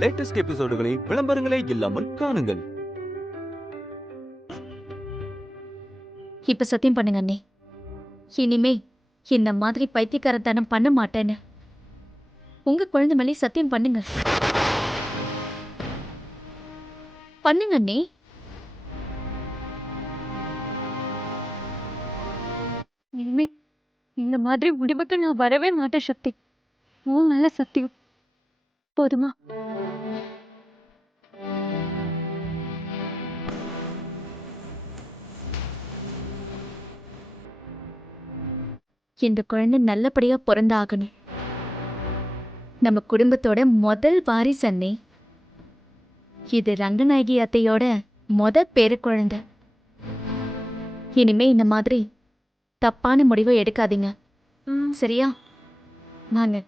Latest எபிசோடுகளை விளம்பரங்களே இல்லாமல் காணுங்கள். இப்ப சத்தியம் பண்ணுங்க அண்ணே, இனிமே இந்த மாதிரி பைத்தியக்காரத்தனம் பண்ண மாட்டேன்னு. உங்க குழந்தை மேலே சத்தியம் பண்ணுங்க. பண்ணுங்க அண்ணே. இனிமே இந்த மாதிரி முடிவுக்கு நான் வரவே மாட்டேன் சக்தி. உன் நல்ல சத்தியம் போதுமா? இந்த குழந்தை நல்லபடியா பிறந்தாகணும். நம்ம குடும்பத்தோட முதல் வாரிசு அண்ணே. இது ரங்கநாயகி அத்தையோட பேரு குழந்தை. இனிமே இந்த மாதிரி தப்பான முடிவை எடுக்காதீங்க, சரியா? வாங்க.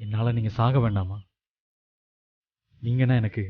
என்னால நீங்க சாக வேண்டாமா? நீங்கன்னா எனக்கு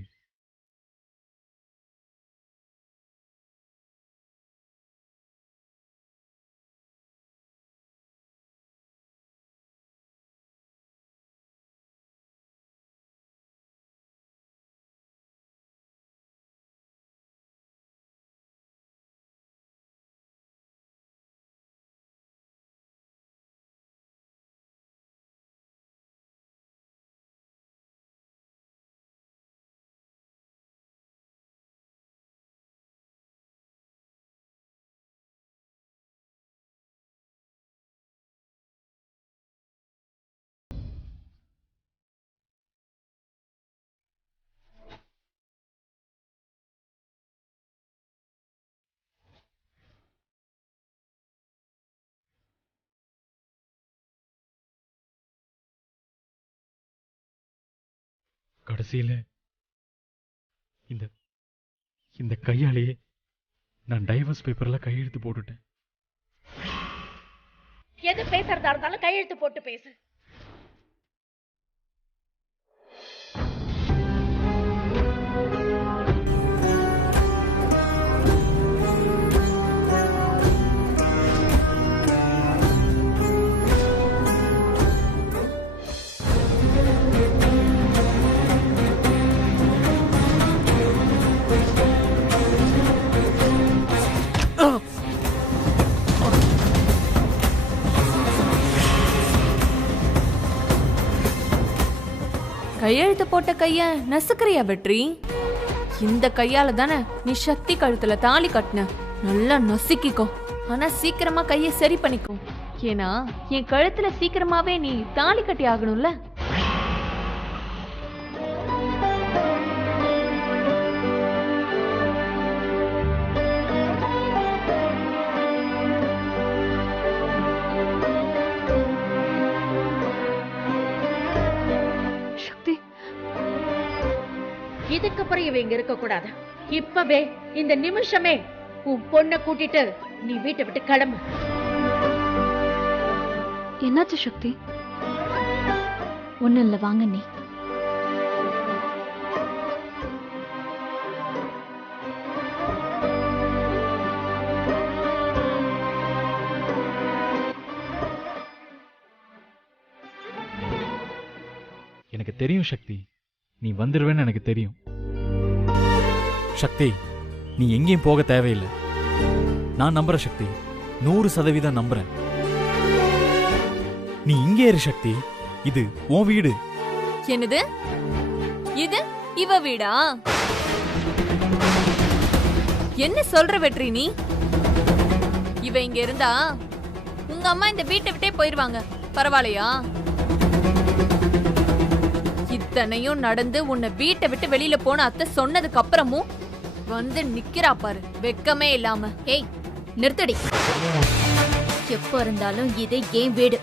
கடைசியில இந்த இந்த கையாலேயே நான் டைவர்ஸ் பேப்பர்ல கையெழுத்து போட்டுட்டேன். எது பேசுறதா இருந்தாலும் கையெழுத்து போட்டு பேசு. கையெழுத்து போட்ட கைய நசுக்கிறியா வெற்றி? இந்த கையால தானே நீ சக்தி கழுத்துல தாலி கட்டின. நல்லா நசுக்கிக்கோ, ஆனா சீக்கிரமா கைய சரி பண்ணிக்கோ. ஏன்னா என் கழுத்துல சீக்கிரமாவே நீ தாலி கட்டி ஆகணும்ல. இதுக்கப்புறம் இவ இங்க இருக்க கூடாது. இப்பவே இந்த நிமிஷமே உன் பொண்ணை கூட்டிட்டு நீ வீட்டை விட்டு கிளம்பு. என்னாச்சு சக்தி? ஒண்ணும் இல்ல, வாங்க நீ. எனக்கு தெரியும் சக்தி, நீ வந்துருவேன்னு எனக்கு தெரியும். சக்தி, நீ எங்கேயும் போக தேவையில்லை. நான் நம்புறேன் சக்தி, 100% நம்புறேன். நீ இங்கே இரு சக்தி, இது உன் வீடு. என்னது இது? இவ வீடா? என்ன சொல்ற வெற்றி நீ? இவ இங்க இருந்தா உங்க அம்மா இந்த வீட்டை விட்டே போயிருவாங்க. பரவாயில்லையா? இத்தனையும் நடந்து உன்னை வீட்டை விட்டு வெளியில போன அத்தை சொன்னதுக்கு அப்புறமும் வந்து நிக்கிறா பாரு, வெக்கமே இல்லாம. ஏய் நிறுத்தடி. எப்ப இருந்தாலும் இது ஏன் வீடு.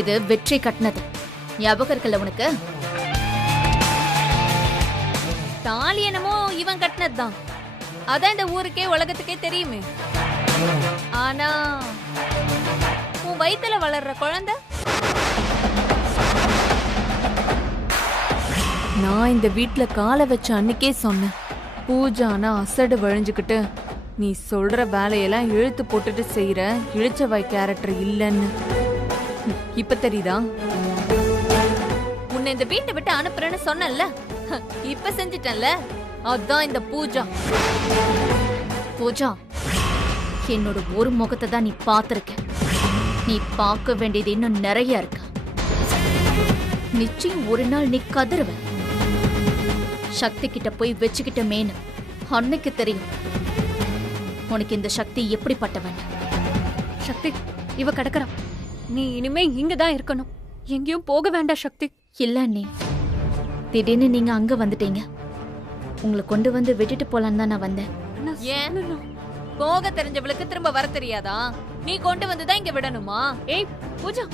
இது வெற்றி கட்டினது. ஞாபகம் இருக்குல்ல உனக்கு? தாலி என்னமோ இவன் கட்டினதுதான். அதான் இந்த ஊருக்கே உலகத்துக்கே தெரியுமே. ஆனா உன் வயித்துல வளர்ற குழந்தை நான் இந்த வீட்ல காலை வச்ச அன்னைக்கே சொன்னேன். பூஜானா அசடு வழிஞ்சுக்கிட்டு நீ சொல்ற வேலையெல்லாம் இழுத்து போட்டுட்டு செய்யற இழிச்சவாய் கேரக்டர் இல்லைன்னு. இப்ப தெரியுதா? உன்னை இந்த வீட்டை விட்டு அனுப்புறேன்னு சொன்னல, இப்ப செஞ்சிட்டல. அதான் இந்த பூஜா. பூஜா, என்னோட ஒரு முகத்தை தான் நீ பார்த்திருக்க. நீ பார்க்க வேண்டியது இன்னும் நிறைய இருக்கு. நிச்சயம் ஒரு நாள் நீ கதறுவ. சக்தி கிட்ட போய் வச்சுக்கிட்ட மேனு அன்னைக்கு தெரியும் உனக்கு இந்த சக்தி எப்படிப்பட்டவன். சக்தி, இவ கிடக்குறா. நீ இனிமே இங்கதான் இருக்கணும், எங்கேயும் போக வேண்டாம் சக்தி. இல்ல நீ திடீர்னு நீங்க அங்க வந்துட்டீங்க. உங்களை கொண்டு வந்து விட்டுட்டு போலான்னு தான் நான் வந்தேன். ஏன் போக தெரிஞ்சவளுக்கு திரும்ப வர தெரியாதா? நீ கொண்டு வந்துதான் இங்க விடணுமா? ஏய் பூஜா,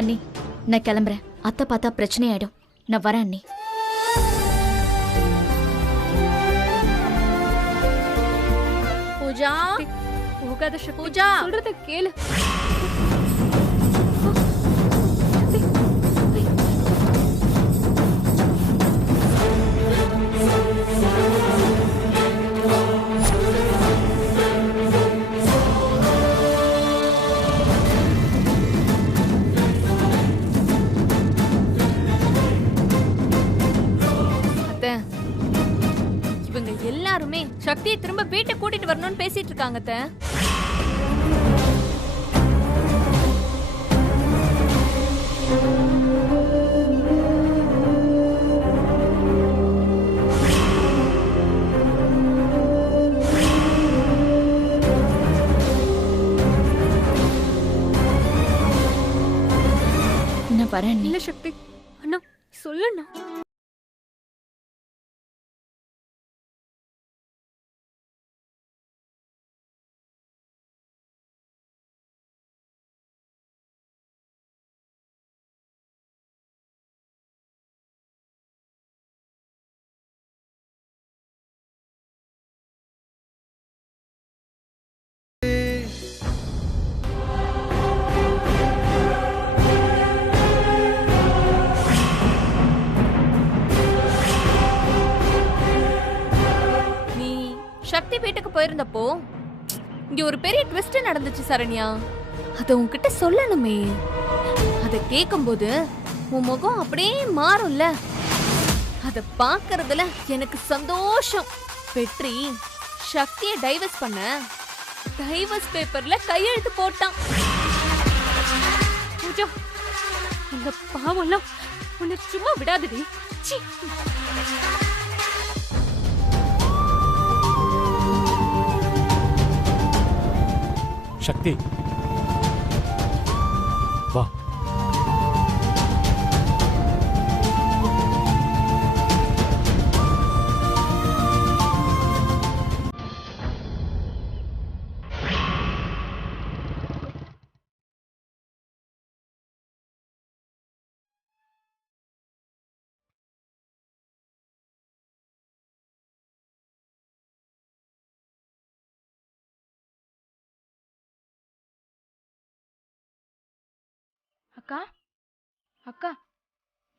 அண்ணி நான் கிளம்புறேன். அத்தை பார்த்தா பிரச்சனை ஆயிடும். நான் வரேன் அண்ணி. பூஜா, போகாத சக்தி. பூஜா. சொல்றத கேளு. அத்தை, இவங்க எல்லாருமே சக்தியை திரும்ப வீட்டை கூட்டிட்டு வரணும்னு பேசிட்டு இருக்காங்க அத்தை. நான் வரேன் அண்ணி. இல்ல சக்தி, அண்ணா சொல்லுண்ணா. நீ சக்தி வீட்டுக்கு போயிருந்தப்போ இங்க ஒரு பெரிய ட்விஸ்ட் நடந்துச்சு சரண்யா. அத உன்கிட்ட சொல்லணுமே. அத கேக்கும்போது உன் முகம் அப்படியே மாறும்ல. அத பாக்குறதுல எனக்கு சந்தோஷம். வெற்றி சக்தியை டைவர்ஸ் பண்ண டைவர்ஸ் பேப்பர்ல கையெழுத்து போட்டான். பூஜா, இந்த பாவம்லாம் உன்னை சும்மா விடாதடி. சீ. சக்தி வா. அக்கா, அக்கா,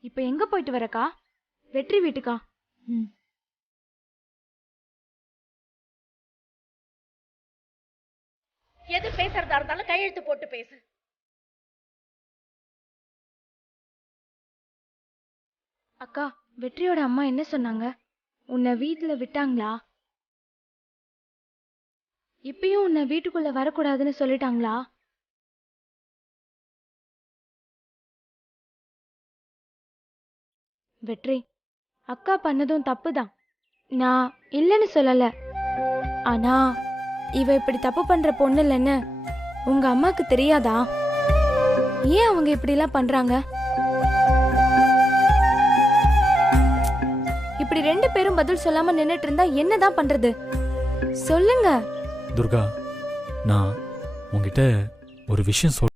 இப்ப எங்க போயிட்டு வரக்கா? வெற்றி வீட்டுக்கா? எது பேசுறதா இருந்தாலும் கையெழுத்து போட்டு பேசு. அக்கா, வெற்றியோட அம்மா என்ன சொன்னாங்க? உன்னை வீட்டுல விட்டாங்களா? இப்பயும் உன்னை வீட்டுக்குள்ள வரக்கூடாதுன்னு சொல்லிட்டாங்களா? வெற்றி, அக்கா பண்ணதும் தப்பு தான், நான் இல்லைன்னு சொல்லல. ஆனா இவ இப்படி தப்பு பண்ற பொண்ணு இல்லைன்னு உங்க அம்மாக்கு தெரியாதா? ஏன் அவங்க இப்படிலாம் பண்றாங்க? இப்படி 2 பேரும் பதில் சொல்லாம நின்னுட்டு இருந்தா என்னதான் பண்றது? சொல்லுங்க. துர்கா, நான் உங்ககிட்ட ஒரு விஷயம் சொல்.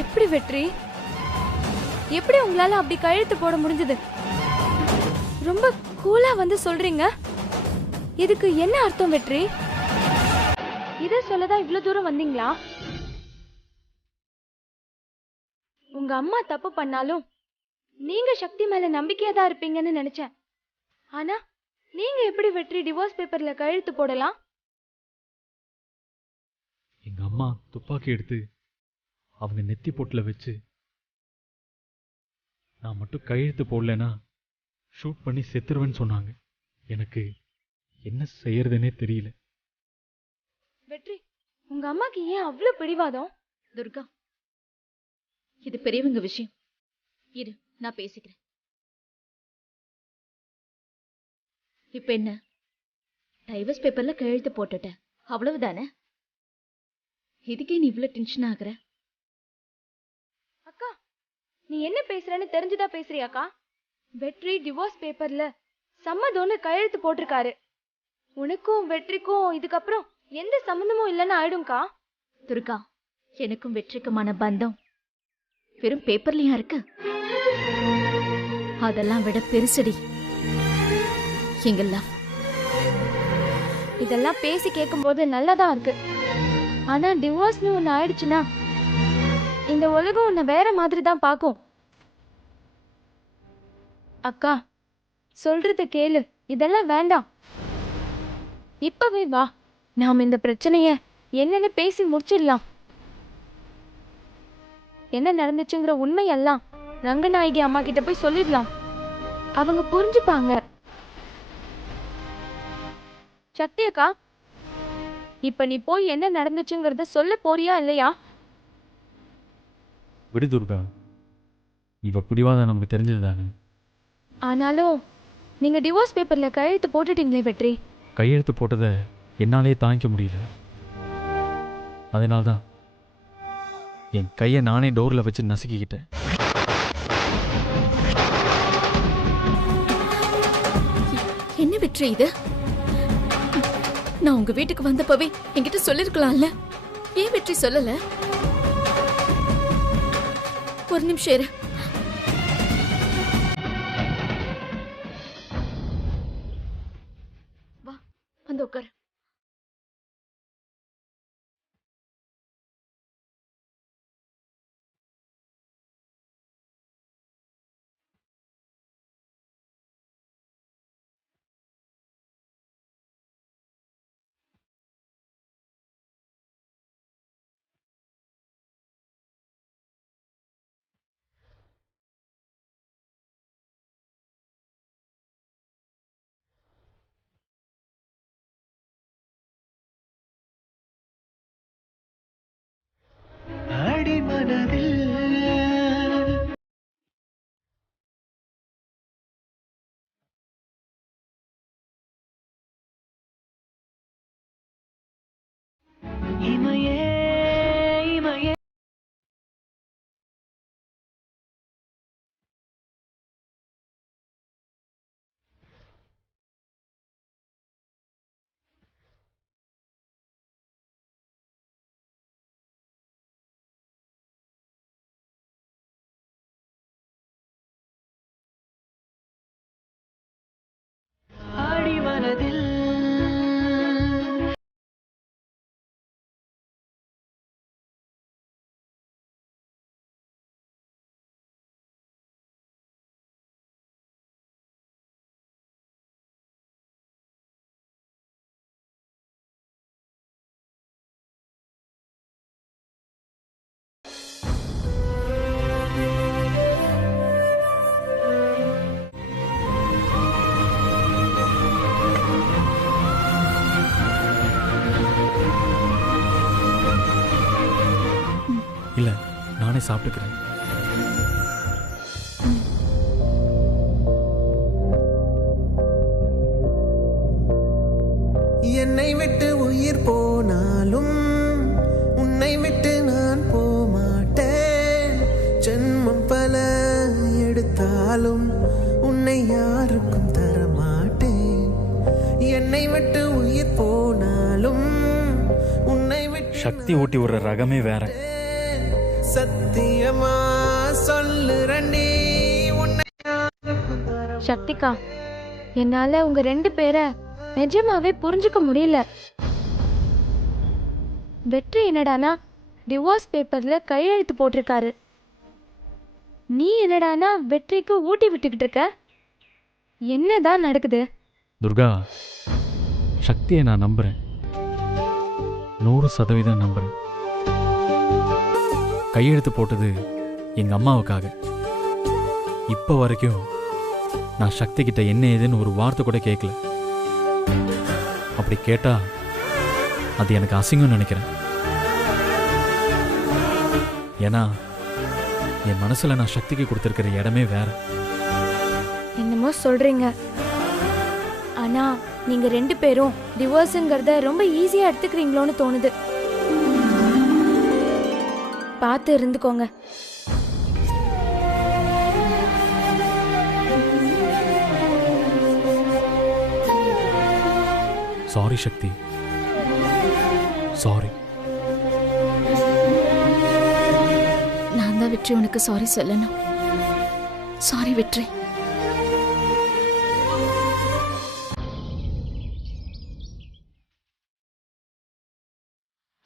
எப்படி வெற்றி? எப்படி உங்களால அப்படி கழுத்து போட முடிஞ்சது? ரொம்ப கூலா வந்து சொல்றீங்க. இதுக்கு என்ன அர்த்தம் வெற்றி? இத சொல்லதான் இவ்ளோ தூரம் வந்தீங்களா? உங்க அம்மா தப்பு பண்ணாலும் நீங்க சக்தி மேல நம்பிக்கையா தான் இருப்பீங்கன்னு நினைச்சேன். ஆனா நீங்க எப்படி வெற்றி டிவோர்ஸ் பேப்பர்ல கழுத்து போடலாம்? எங்க அம்மா துப்பாக்கி எடுத்து அவங்க நெத்தி பொட்டில் வச்சு நான் மட்டும் கையெழுத்து போடலனா ஷூட் பண்ணி செத்துருவேன்னு சொன்னாங்க. எனக்கு என்ன செய்யறதுன்னே தெரியல. வெற்றி, உங்க அம்மாக்கு ஏன் அவ்வளவு பிடிவாதம்? துர்கா, இது பெரியவங்க விஷயம். இரு, நான் பேசிக்கிறேன். இப்ப என்ன, டைவர்ஸ் பேப்பர்ல கையெழுத்து போட்டுட்ட, அவ்வளவுதானே? இதுக்கே நீ இவ்வளவு டென்ஷன் ஆகுற? அக்கா, நீ என்ன பேசுறன்னு தெரிஞ்சுதா பேசுறியாக்கா? வெற்றி டிவோர்ஸ் பேப்பர்ல சம்மதம்னு கையெழுத்து போட்டிருக்காரு. உனக்கும் வெற்றிக்கும் இதுக்கப்புறம் எந்த சம்மந்தமும் இல்லைன்னு ஆயிடும்க்கா. துர்கா, எனக்கும் வெற்றிக்குமான பந்தம் வெறும் பேப்பர்லயா இருக்கு? அதெல்லாம் விட பெருசடி எங்க லவ். இதெல்லாம் பேசி கேட்கும்போது நல்லதா இருக்கு. ஆனா டிவோர்ஸ்னு ஒண்ணு ஆயிடுச்சுன்னா இந்த உலகம் உன்னை வேற மாதிரி தான் பார்க்கும். அக்கா, சொல்றத கேளு. இதெல்லாம் வேண்டாம். இப்பவே வா, நாம் இந்த பிரச்சனைய என்னன்னு பேசி முடிச்சிடலாம். என்ன நடந்துச்சுங்கிற உண்மையெல்லாம் ரங்கநாயகி அம்மா கிட்ட போய் சொல்லிடலாம். அவங்க புரிஞ்சுப்பாங்க. சக்தி அக்கா, இப்ப நீ போய் என்ன நடந்துச்சுங்கிறத சொல்ல போறியா இல்லையா? விடு துர்கா, இவ பிடிவாதம் நமக்கு தெரிஞ்சதுதானே. ஆனாலும் நீங்க டிவோர்ஸ் பேப்பர்ல கையெழுத்து போட்டுட்டீங்களே வெற்றி. கையெழுத்து போட்டதை என்னாலே தாங்கிக்க முடியல. அதனால்தான் என் கையை நானே டோரில் வச்சு நசுக்கிக்கிட்டேன். என்ன வெற்றி இது? நான் உங்க வீட்டுக்கு வந்தப்பவே என்கிட்ட சொல்லிருக்கலாம்ல. ஏன் வெற்றி சொல்லல? ஒரு நிமிஷம் இரு. வா, வந்து உட்காரு. மனதில் இல்ல நானே சாப்பிட்டுக்கிறேன். என்னை விட்டு உயிர் போனாலும் உன்னை விட்டு நான் போமாட்டேன். ஜென்மம் பல எடுத்தாலும் உன்னை யாருக்கும் தரமாட்டேன். என்னை விட்டு உயிர் போனாலும் உன்னை விட்டு சக்தி ஊட்டி விடுற ரகமே வேற. சத்தியமா சொல்லுறண்டி உன்னை சக்திகா, என்னால உங்க 2 பேரை நிஜமாவே புரிஞ்சுக்க முடியல. வெற்றி என்னடானா டிவோர்ஸ் பேப்பர்ல கையெழுத்து போட்டிருக்காரு. நீ என்னடானா வெற்றிக்கு ஊட்டி விட்டுக்கிட்டு இருக்க. என்னதான் நடக்குது? துர்கா, சக்தியை நான் நம்புறேன், 100% நம்புறேன். கையெழுத்து போட்டது எங்க அம்மாவுக்காக. இப்ப வரைக்கும் நான் சக்தி கிட்ட என்ன ஏதுன்னு ஒரு வார்த்தை கூட கேட்கல. அப்படி கேட்டா அது எனக்கு அசிங்கம் நினைக்கிறேன். ஏன்னா என் மனசுல நான் சக்திக்கு கொடுத்திருக்கிற இடமே வேற. என்னமோ சொல்றீங்க, ஆனா நீங்க 2 பேரும் டிவோர்ஸுங்கிறத ரொம்ப ஈஸியா எடுத்துக்கிறீங்களோன்னு தோணுது. பார்த்து இருந்துக்கோங்க. சாரி சக்தி, சாரி. நான் தான் வெற்றி உனக்கு சாரி சொல்லணும். சாரி வெற்றி.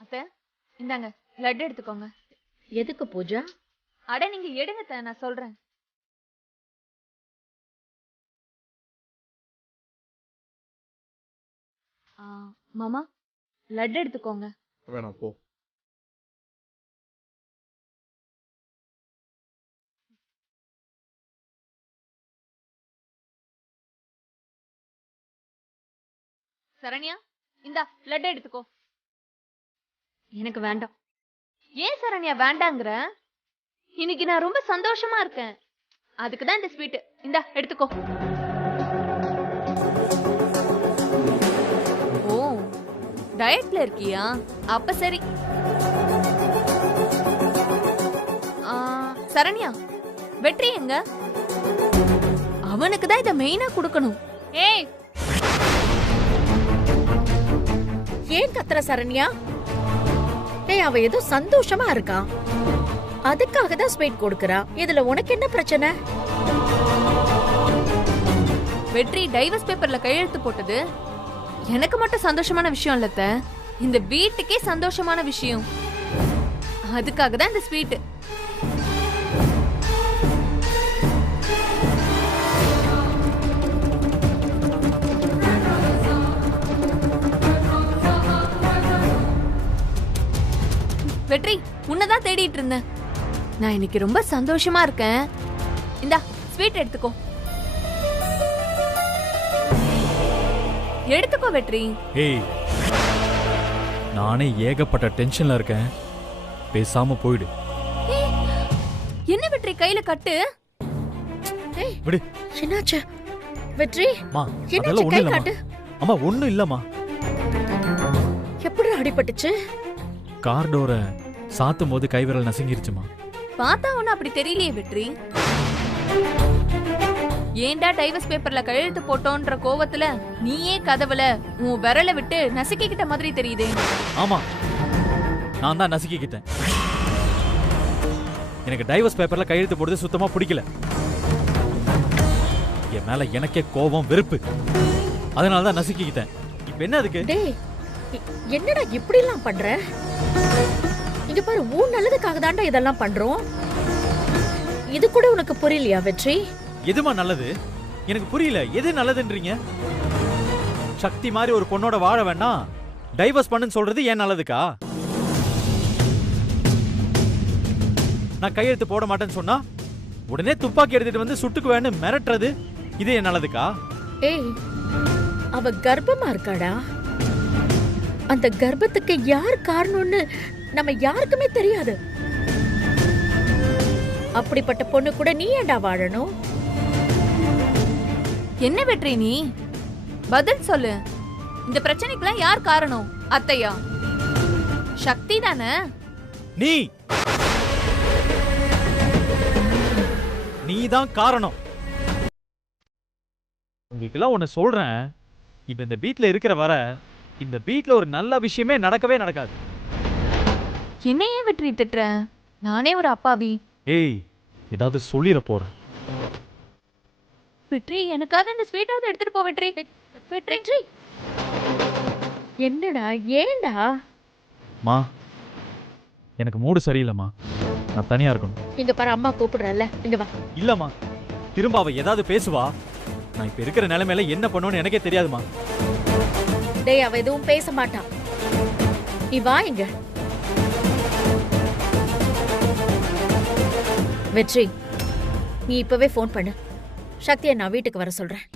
அத்தை, இந்தாங்க லட்டு எடுத்துக்கோங்க. எதுக்கு பூஜா? அட நீங்க எடுங்க அத்தை, நான் சொல்றேன். மாமா லட்டு எடுத்துக்கோங்க. வேணாம் போ. சரண்யா, இந்தா லட்டு எடுத்துக்கோ. எனக்கு வேண்டாம். ஏன் சரண்யா வேண்டாங்கிற? இன்னைக்கு நான் ரொம்ப சந்தோஷமா இருக்கேன், அதுக்குதான் இந்த ஸ்வீட். இந்தா எடுத்துக்கோ. ஓ, டயட்ல இருக்கியா? அப்ப சரி. சரண்யா, வெற்றி எங்க? அவனுக்கு தான் இத மெயினா கொடுக்கணும். ஏய், ஏன் கத்துற சரண்யா? டேய், அவ ஏதோ சந்தோஷமா இருக்கா, அதுக்காக தான் ஸ்வீட் கொடுக்கறா. இதுல உனக்கு என்ன பிரச்சனை? வெற்றி டைவர்ஸ் பேப்பர்ல கையெழுத்து போட்டது எனக்கு மட்டும் சந்தோஷமான விஷயம் இல்ல அத்தை, இந்த வீட்டுக்கே சந்தோஷமான விஷயம். அதுக்காக தான் இந்த ஸ்வீட். வெற்றி, உன்னதான் தேடிட்டு இருந்தேன். நான் இன்னைக்கு ரொம்ப சந்தோஷமா இருக்கேன். இந்தா ஸ்வீட் எடுத்துக்கோ. எடுத்துக்கோ வெற்றி. ஏய், நானே ஏகப்பட்ட டென்ஷன்ல இருக்கேன், பேசாம போயிடு. என்ன வெற்றி கையில கட்டு? ஏய், விடு. என்னாச்சு வெற்றி? மா, என்னாச்சு? அதெல்லாம் கை ஒண்ணும் இல்லம்மா. காட்டு. அம்மா, ஒண்ணும் இல்லம்மா. எப்படி அடிபட்டுச்சு? கார் டோரை சாத்தும் போது கைவிரல் நசுங்கிருச்சுமா. பார்த்தா ஒண்ணு அப்படி தெரியலையே வெற்றி. ஏன்டா டைவர்ஸ் பேப்பர்ல கையெழுத்து போட்டோன்ற கோவத்துல நீயே கதவுல உன் விரலை விட்டு நசுக்கிக்கிட்ட மாதிரி தெரியுதே. ஆமா, நான் தான் நசுக்கிக்கிட்டேன். எனக்கு டைவர்ஸ் பேப்பர்ல கையெழுத்து போடுறது சுத்தமா பிடிக்கல. என் மேல எனக்கே கோபம், வெறுப்பு. அதனால தான் நசுக்கிக்கிட்டேன். இப்போ என்ன அதுக்கு? டேய் என்னடா இப்படி எல்லாம் பண்ற? இங்க பாரு, உன் நல்லதுக்காக தான்டா இதெல்லாம் பண்றோம். இது கூட உனக்கு புரியலையா வெற்றி? எதுமா நல்லது? எனக்கு புரியல. எது நல்லதுன்றீங்க? சக்தி மாதிரி ஒரு பொண்ணோட வாழ வேண்டாம், டைவர்ஸ் பண்ணுன்னு சொல்றது ஏன் நல்லதுக்கா? நான் கையெழுத்து போட மாட்டேன்னு சொன்னா உடனே துப்பாக்கி எடுத்துட்டு வந்து சுட்டுக்கு வேணும் மிரட்டுறது, இது ஏன் நல்லதுக்கா? ஏய், அவ கர்ப்பமா இருக்காடா. அந்த கர்ப்பத்துக்கு யார் காரணம்னு நம்ம யாருக்குமே தெரியாது. அப்படிப்பட்ட பொண்ணு கூட நீ ஏன்டா வாழணும்? என்ன வெற்றி நீ? பதில் சொல்லு. இந்த பிரச்சனைக்கெல்லாம் யார் காரணம்? அத்தையா? சக்தி தானே? நீதான் காரணம். உங்களுக்கெல்லாம் ஒன்னு சொல்றேன், இப்ப இந்த வீட்ல இருக்கிற வர இந்த வீட்ல ஒரு நல்ல விஷயமே நடக்கவே நடக்காது. என்னையே வெற்றி திட்டுற? நானே ஒரு அப்பாவி. ஏய், ஏதாவது சொல்லிட போறேன். வெற்றி, எனக்காக இந்த ஸ்வீட்டாவது எடுத்துட்டு போ வெற்றி. வெற்றி, என்னடா, ஏன்டா? மா, எனக்கு மூடு சரியில்லைம்மா, நான் தனியா இருக்கணும். இங்க பாரு, அம்மா கூப்பிடுறல்ல, இங்க வா. இல்லம்மா, திரும்ப அவ ஏதாவது பேசுவா. நான் இப்ப இருக்கிற நிலைமையில என்ன பண்ணுவேன்னு எனக்கே தெரியாதுமா. டேய், அவ எதுவும் பேச மாட்டான். நீ வா இங்க. வெற்றி, நீ இப்பவே ஃபோன் பண்ணு. சக்தியை நான் வீட்டுக்கு வர சொல்றேன்.